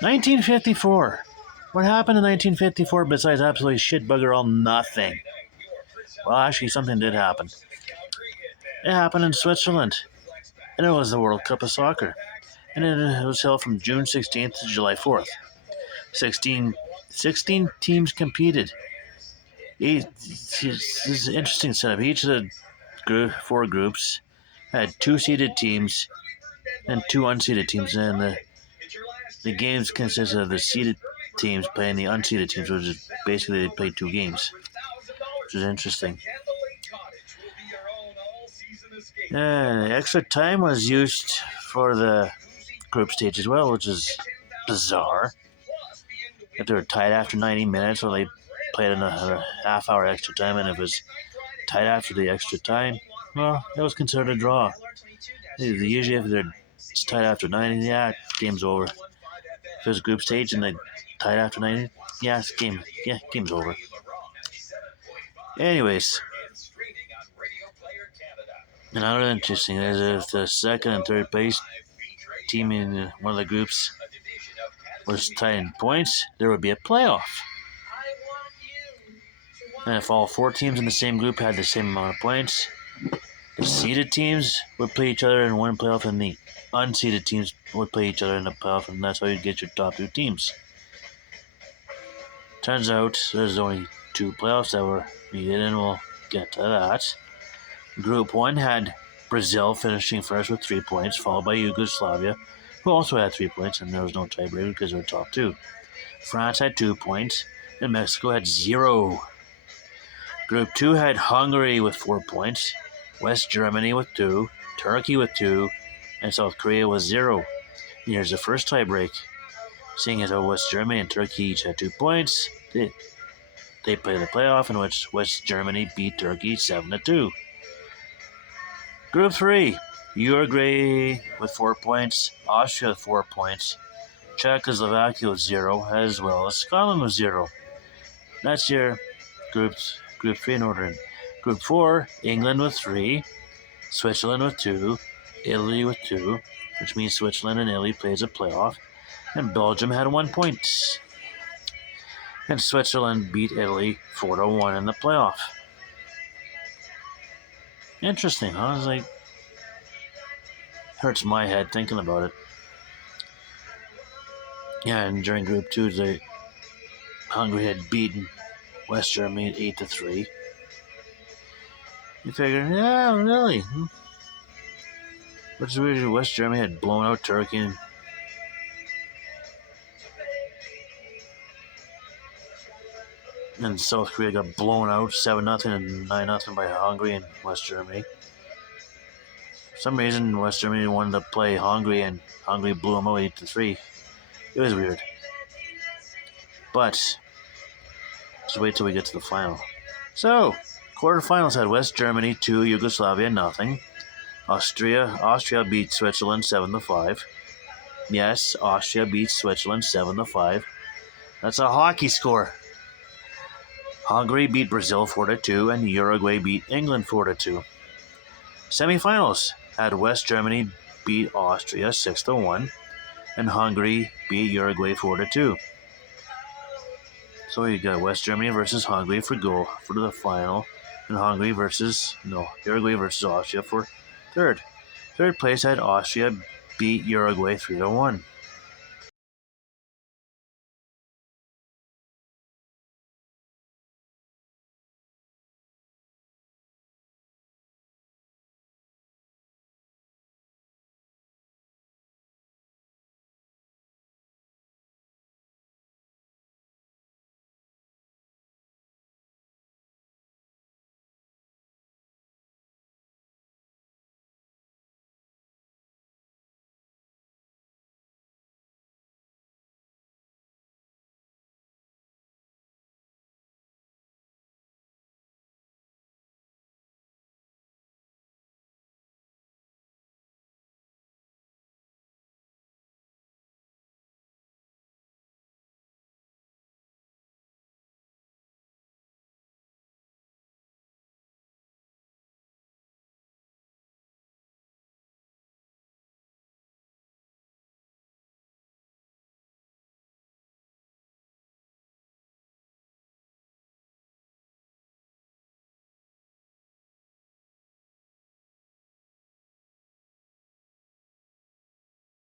1954. What happened in 1954 besides absolutely shit bugger all nothing? Well, actually, something did happen. It happened in Switzerland, and it was the World Cup of Soccer. And it was held from June 16th to July 4th. 16 teams competed. This is an interesting setup. Each of the four groups had two seeded teams and two unseeded teams, and the games consisted of the seeded teams playing the unseeded teams, which is basically they played two games, which is interesting. Extra time was used for the group stage as well, which is bizarre. If they were tied after 90 minutes, or they played another half-hour extra time, and if it was tied after the extra time, well, it was considered a draw. Usually, if they're tied after 90, yeah, game's over. If it was group stage and they tied after 90, yeah, game's over. Anyways, another interesting is if the second and third place team in one of the groups was tied in points, there would be a playoff. And if all four teams in the same group had the same amount of points, the seeded teams would play each other in one playoff, and the unseeded teams would play each other in the playoff, and that's how you get your top two teams. Turns out there's only two playoffs that were needed, and we'll get to that. Group 1 had Brazil finishing first with 3 points, followed by Yugoslavia, who also had 3 points, and there was no tiebreaker because they were top two. France had 2 points, and Mexico had 0. Group 2 had Hungary with 4 points, West Germany with 2, Turkey with 2, and South Korea with 0. And here's the first tiebreak. Seeing as how West Germany and Turkey each had 2 points, they played the playoff in which West Germany beat Turkey 7-2. Group 3, Uruguay with 4 points, Austria with 4 points, Czechoslovakia with 0, as well as Scotland with 0. That's your Group 3 in order. Group 4, England with 3, Switzerland with 2, Italy with 2, which means Switzerland and Italy plays a playoff, and Belgium had 1 point. And Switzerland beat Italy 4-1 in the playoff. Interesting, huh? It's like, hurts my head thinking about it. Yeah, and during Group 2, Hungary had beaten West Germany 8-3. You figure, yeah, really. Which is weird. West Germany had blown out Turkey. And South Korea got blown out 7-0 and 9-0 by Hungary and West Germany. For some reason, West Germany wanted to play Hungary, and Hungary blew them out 8-3. It was weird. But just wait till we get to the final. So, quarterfinals had West Germany 2, Yugoslavia 0. Austria beat Switzerland 7-5. Yes, Austria beat Switzerland 7-5. That's a hockey score. Hungary beat Brazil 4-2, and Uruguay beat England 4-2. Semifinals had West Germany beat Austria 6-1, and Hungary beat Uruguay 4-2. So you got West Germany versus Hungary for the final, and Uruguay versus Austria for third. Third place had Austria beat Uruguay 3-1.